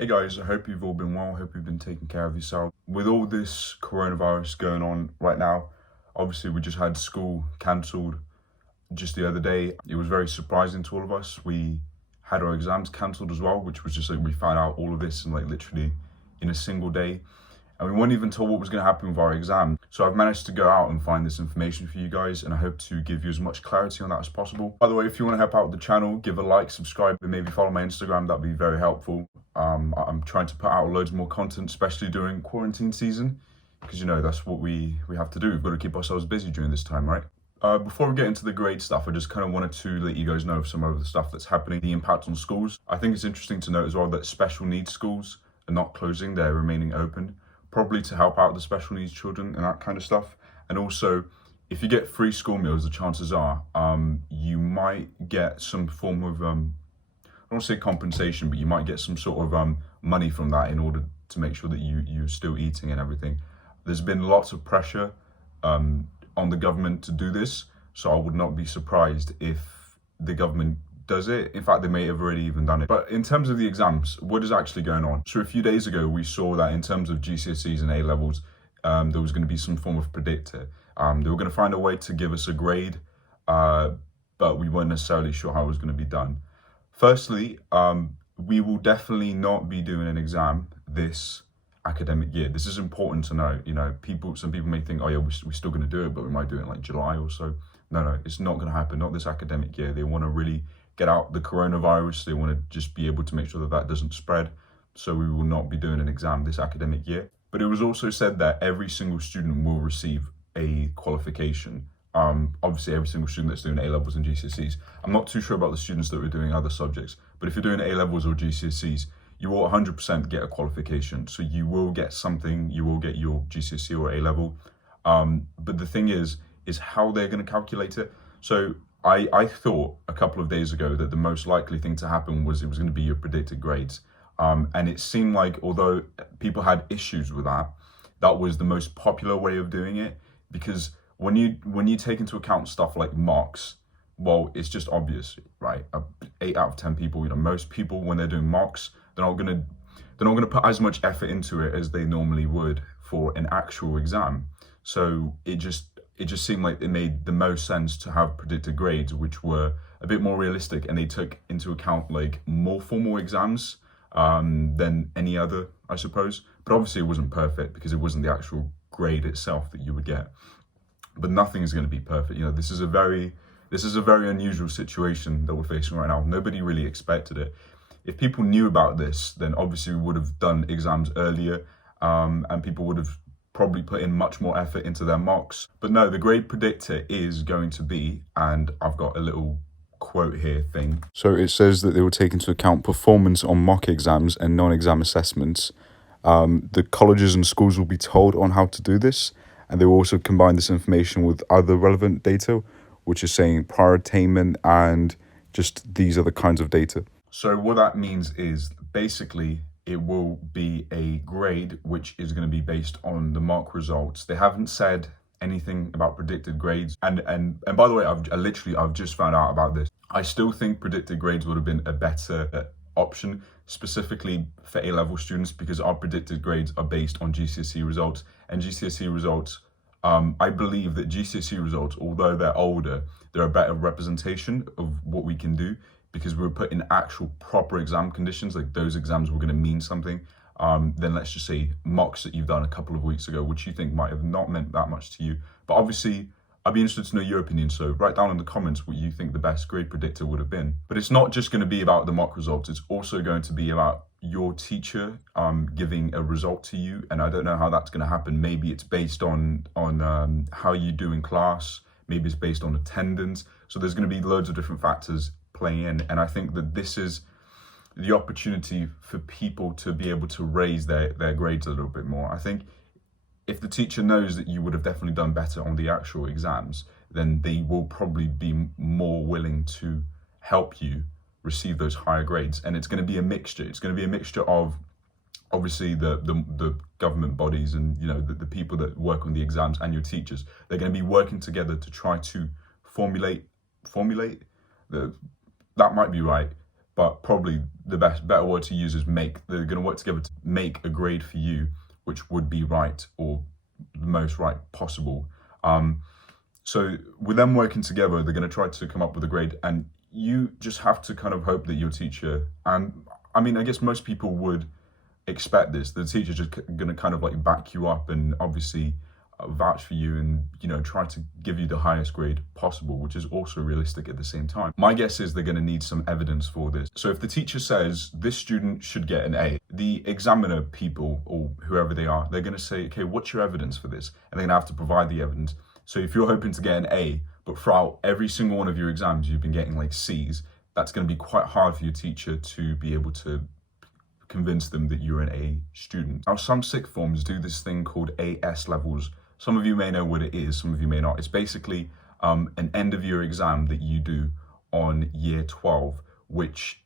Hey guys, I hope you've all been well. I hope you've been taking care of yourself. With all this coronavirus going on right now, obviously we just had school cancelled just the other day. It was very surprising to all of us. We had our exams cancelled as well, which was just like we found out all of this in like literally in a single day. And we weren't even told what was going to happen with our exam. So I've managed to go out and find this information for you guys, and I hope to give you as much clarity on that as possible. By the way, if you want to help out the channel, give a like, subscribe, and maybe follow my Instagram. That'd be very helpful. I'm trying to put out loads more content, especially during quarantine season, because you know that's what we have to do. We've got to keep ourselves busy during this time, right? Before we get into the grade stuff, I just kind of wanted to let you guys know of some of the stuff that's happening, the impact on schools. I think it's interesting to note as well that special needs schools are not closing, they're remaining open, probably to help out the special needs children and that kind of stuff. And also, if you get free school meals, the chances are you might get some form of, I don't want to say compensation, but you might get some sort of money from that in order to make sure that you're still eating and everything. There's been lots of pressure on the government to do this, so I would not be surprised if the government does it. In fact, they may have already even done it. But in terms of the exams, what is actually going on? So a few days ago, we saw that in terms of GCSEs and A-levels, there was going to be some form of predictor. They were going to find a way to give us a grade, but we weren't necessarily sure how it was going to be done. Firstly, we will definitely not be doing an exam this academic year. This is important to know. You know, some people may think, oh yeah, we're still going to do it, but we might do it in like July or so. No, it's not going to happen. Not this academic year. They want to really get out the coronavirus. They want to just be able to make sure that that doesn't spread. So we will not be doing an exam this academic year. But it was also said that every single student will receive a qualification. Obviously every single student that's doing A-levels and GCSEs. I'm not too sure about the students that are doing other subjects, but if you're doing A-levels or GCSEs, you will 100% get a qualification. So you will get something, you will get your GCSE or A-level. But the thing is how they're going to calculate it. So I thought a couple of days ago that the most likely thing to happen was it was going to be your predicted grades. And it seemed like, although people had issues with that, that was the most popular way of doing it. Because when you take into account stuff like mocks, well, it's just obvious, right? 8 out of 10 people, you know, most people when they're doing mocks, they're not gonna put as much effort into it as they normally would for an actual exam. So it just seemed like it made the most sense to have predicted grades, which were a bit more realistic, and they took into account like more formal exams than any other, I suppose. But obviously it wasn't perfect because it wasn't the actual grade itself that you would get. But nothing is going to be perfect. You know, this is a very unusual situation that we're facing right now. Nobody really expected it. If people knew about this, then obviously we would have done exams earlier, and people would have probably put in much more effort into their mocks. But no, the grade predictor is going to be, and I've got a little quote here thing. So it says that they will take into account performance on mock exams and non-exam assessments. The colleges and schools will be told on how to do this, and they will also combine this information with other relevant data, which is saying prior attainment and just these other kinds of data. So what that means is basically it will be a grade which is going to be based on the mock results. They haven't said anything about predicted grades. And by the way, I've just found out about this. I still think predicted grades would have been a better option, specifically for A-level students, because our predicted grades are based on GCSE results. And GCSE results, I believe that GCSE results, although they're older, they're a better representation of what we can do, because we were put in actual proper exam conditions, like those exams were going to mean something. Then let's just say mocks that you've done a couple of weeks ago, which you think might have not meant that much to you. But obviously, I'd be interested to know your opinion. So write down in the comments what you think the best grade predictor would have been. But it's not just going to be about the mock results. It's also going to be about your teacher giving a result to you. And I don't know how that's going to happen. Maybe it's based on how you do in class. Maybe it's based on attendance. So there's going to be loads of different factors playing in. And I think that this is the opportunity for people to be able to raise their grades a little bit more. I think if the teacher knows that you would have definitely done better on the actual exams, then they will probably be more willing to help you receive those higher grades. And it's going to be a mixture. It's going to be a mixture of obviously the government bodies and, you know, the people that work on the exams and your teachers. They're going to be working together to try to formulate that might be right, but probably the better word to use is make. They're going to work together to make a grade for you, which would be right, or the most right possible. So with them working together, they're going to try to come up with a grade, and you just have to kind of hope that your teacher, and I mean, I guess most people would expect this, the teacher's just going to kind of like back you up and obviously vouch for you, and try to give you the highest grade possible, which is also realistic at the same time. My guess is they're going to need some evidence for this. So if the teacher says this student should get an A, the examiner people, or whoever they are, they're going to say, okay, what's your evidence for this? And they're going to have to provide the evidence. So if you're hoping to get an A, but throughout every single one of your exams you've been getting like C's, that's going to be quite hard for your teacher to be able to convince them that you're an A student. Now, some sixth forms do this thing called AS levels. Some of you may know what it is, some of you may not. It's basically an end of year exam that you do on year 12,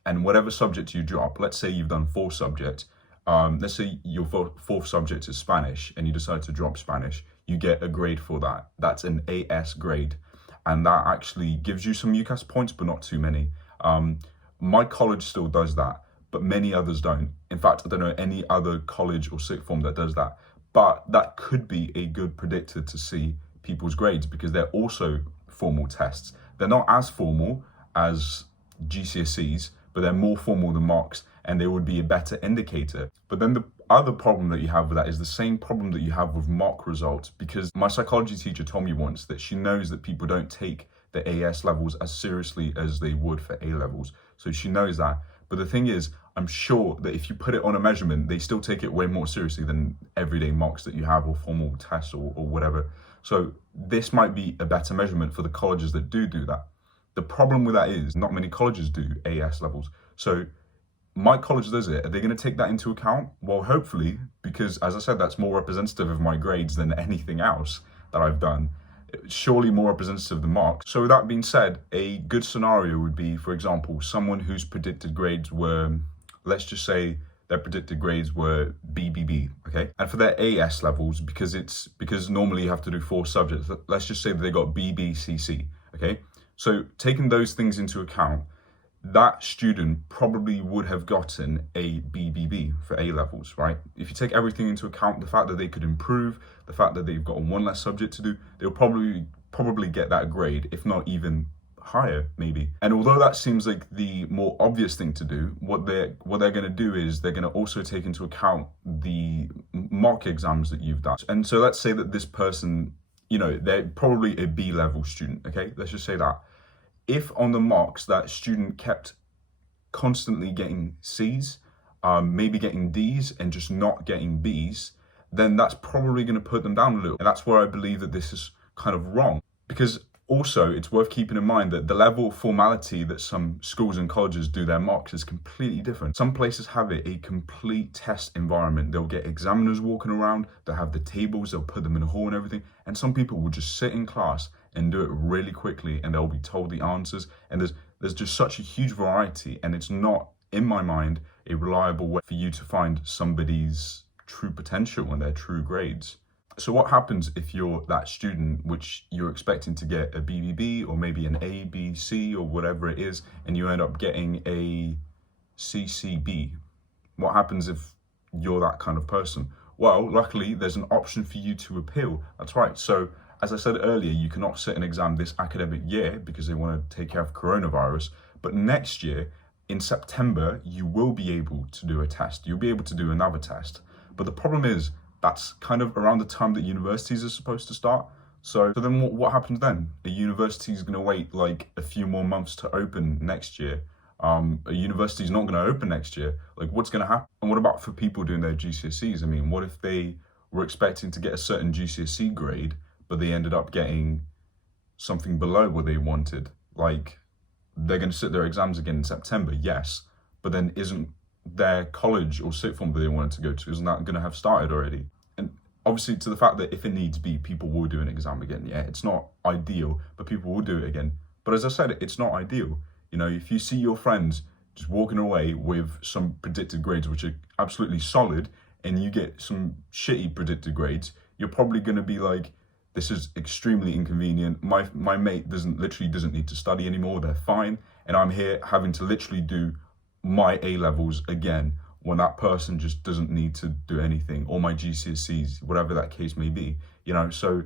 and whatever subject you drop, let's say you've done 4 subjects, let's say your fourth subject is Spanish and you decide to drop Spanish, you get a grade for that. That's an AS grade. And that actually gives you some UCAS points, but not too many. My college still does that, but many others don't. In fact, I don't know any other college or sixth form that does that. But that could be a good predictor to see people's grades, because they're also formal tests. They're not as formal as GCSEs, but they're more formal than mocks, and they would be a better indicator. But then the other problem that you have with that is the same problem that you have with mock results, because my psychology teacher told me once that she knows that people don't take the AS levels as seriously as they would for A levels. So she knows that. But the thing is, I'm sure that if you put it on a measurement, they still take it way more seriously than everyday mocks that you have, or formal tests, or whatever. So this might be a better measurement for the colleges that do that. The problem with that is not many colleges do AS levels. So my college does it. Are they going to take that into account? Well, hopefully, because as I said, that's more representative of my grades than anything else that I've done. Surely more representative than marks. So with that being said, a good scenario would be, for example, someone whose predicted grades were, let's just say their predicted grades were BBB, okay? And for their AS levels, because normally you have to do 4 subjects, let's just say that they got BBCC, okay? So taking those things into account, that student probably would have gotten a BBB for A levels, right? If you take everything into account, the fact that they could improve, the fact that they've got 1 less subject to do, they'll probably get that grade, if not even higher, maybe. And although that seems like the more obvious thing to do, what they're going to do is they're going to also take into account the mock exams that you've done. And so let's say that this person, they're probably a B level student, okay? Let's just say that. If on the mocks that student kept constantly getting C's, maybe getting D's and just not getting B's, then that's probably going to put them down a little. And that's where I believe that this is kind of wrong. Because also it's worth keeping in mind that the level of formality that some schools and colleges do their mocks is completely different. Some places have it a complete test environment. They'll get examiners walking around, they'll have the tables, they'll put them in a hall and everything. And some people will just sit in class and do it really quickly, and they'll be told the answers. And there's just such a huge variety, and it's not, in my mind, a reliable way for you to find somebody's true potential and their true grades. So what happens if you're that student which you're expecting to get a BBB or maybe an A, B, C or whatever it is, and you end up getting a CCB? What happens if you're that kind of person? Well, luckily there's an option for you to appeal. That's right. So as I said earlier, you cannot sit an exam this academic year because they want to take care of coronavirus. But next year, in September, you will be able to do a test. You'll be able to do another test. But the problem is, that's kind of around the time that universities are supposed to start. So then what happens then? A university is going to wait like a few more months to open next year. A university is not going to open next year. Like, what's going to happen? And what about for people doing their GCSEs? I mean, what if they were expecting to get a certain GCSE grade, but they ended up getting something below what they wanted? Like, they're going to sit their exams again in September, yes, but then isn't their college or sixth form that they wanted to go to, isn't that going to have started already? And obviously to the fact that if it needs be, people will do an exam again. Yeah, it's not ideal, but people will do it again. But as I said, it's not ideal. If you see your friends just walking away with some predicted grades which are absolutely solid, and you get some shitty predicted grades, you're probably going to be like, this is extremely inconvenient. My mate doesn't need to study anymore. They're fine. And I'm here having to literally do my A-levels again when that person just doesn't need to do anything, or my GCSEs, whatever that case may be, you know? So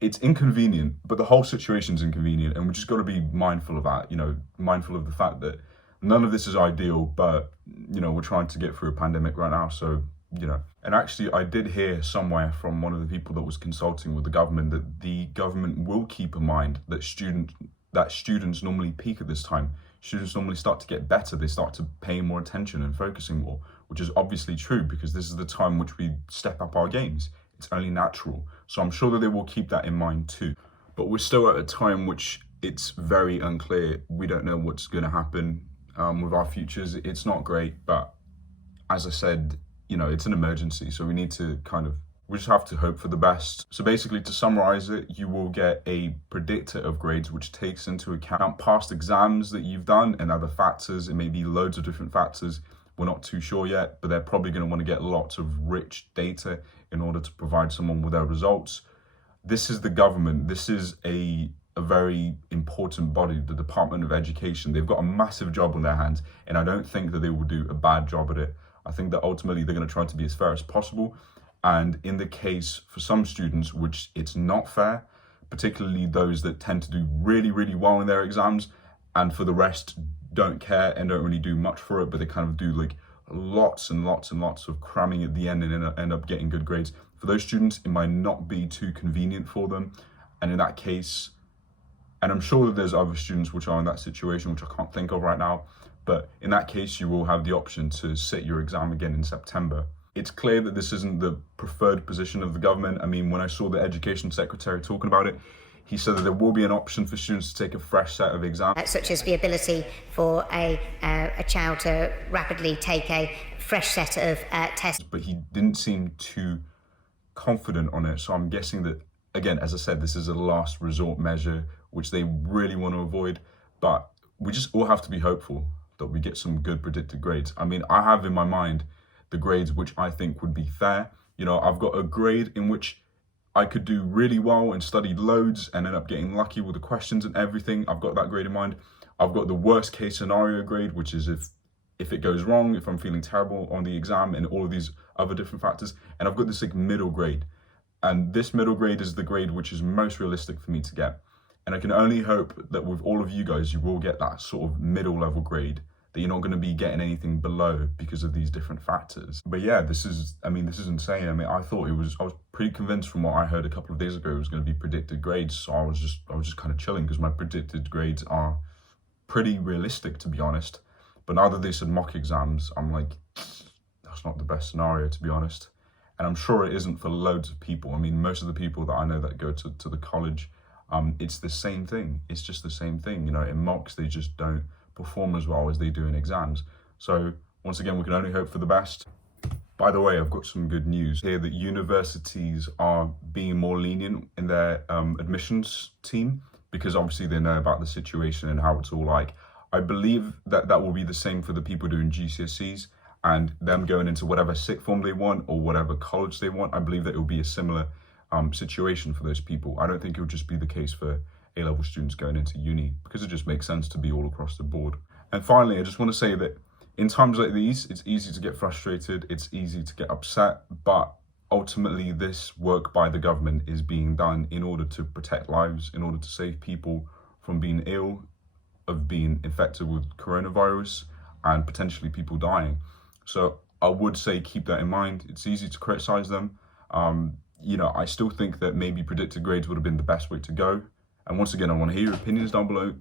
it's inconvenient, but the whole situation's inconvenient, and we just got to be mindful of that, you know, mindful of the fact that none of this is ideal, but, you know, we're trying to get through a pandemic right now, so, you know. And actually, I did hear somewhere from one of the people that was consulting with the government that the government will keep in mind that students normally peak at this time. Students normally start to get better, they start to pay more attention and focusing more, which is obviously true because this is the time which we step up our games. It's only natural. So I'm sure that they will keep that in mind too. But we're still at a time which it's very unclear. We don't know what's going to happen with our futures. It's not great, but as I said, you know, it's an emergency. So we need to we just have to hope for the best. So basically, to summarize it, you will get a predictor of grades, which takes into account past exams that you've done and other factors. It may be loads of different factors. We're not too sure yet, but they're probably going to want to get lots of rich data in order to provide someone with their results. This is the government. This is a very important body, the Department of Education. They've got a massive job on their hands, and I don't think that they will do a bad job at it. I think that ultimately they're going to try to be as fair as possible. And in the case for some students, which it's not fair, particularly those that tend to do really, really well in their exams, and for the rest don't care and don't really do much for it, but they kind of do like lots and lots and lots of cramming at the end and end up getting good grades. For those students, it might not be too convenient for them. And in that case, and I'm sure that there's other students which are in that situation, which I can't think of right now, but in that case, you will have the option to sit your exam again in September. It's clear that this isn't the preferred position of the government. I mean, when I saw the education secretary talking about it, he said that there will be an option for students to take a fresh set of exams. Such as the ability for a child to rapidly take a fresh set of tests. But he didn't seem too confident on it. So I'm guessing that, again, as I said, this is a last resort measure, which they really want to avoid. But we just all have to be hopeful that we get some good predicted grades. I mean, I have in my mind the grades which I think would be fair. You know, I've got a grade in which I could do really well and studied loads and end up getting lucky with the questions and everything. I've got that grade in mind. I've got the worst case scenario grade, which is if it goes wrong, if I'm feeling terrible on the exam and all of these other different factors. And I've got this like middle grade. And this middle grade is the grade which is most realistic for me to get. And I can only hope that with all of you guys, you will get that sort of middle level grade, that you're not going to be getting anything below because of these different factors. But yeah, this is insane. I mean, I was pretty convinced from what I heard a couple of days ago it was going to be predicted grades. So I was just kind of chilling because my predicted grades are pretty realistic, to be honest. But now that they said mock exams, I'm like, that's not the best scenario, to be honest. And I'm sure it isn't for loads of people. I mean, most of the people that I know that go to the college, it's the same thing. It's just the same thing. You know, in mocks, they just don't perform as well as they do in exams. So once again, we can only hope for the best. By the way, I've got some good news here that universities are being more lenient in their admissions team, because obviously they know about the situation and how it's all like. I believe that will be the same for the people doing GCSEs and them going into whatever sixth form they want or whatever college they want. I believe that it will be a similar situation for those people. I don't think it will just be the case for A-level students going into uni, because it just makes sense to be all across the board. And finally, I just want to say that in times like these, it's easy to get frustrated, it's easy to get upset, but ultimately this work by the government is being done in order to protect lives, in order to save people from being ill, of being infected with coronavirus, and potentially people dying. So I would say keep that in mind. It's easy to criticize them. You know, I still think that maybe predicted grades would have been the best way to go. And once again, I want to hear your opinions down below.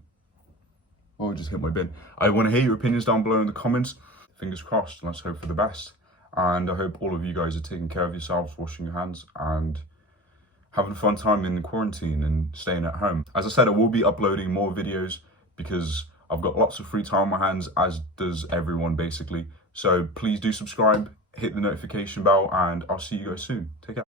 Oh, I just hit my bin. I want to hear your opinions down below in the comments. Fingers crossed, let's hope for the best. And I hope all of you guys are taking care of yourselves, washing your hands, and having a fun time in quarantine and staying at home. As I said, I will be uploading more videos because I've got lots of free time on my hands, as does everyone basically. So please do subscribe, hit the notification bell, and I'll see you guys soon. Take care.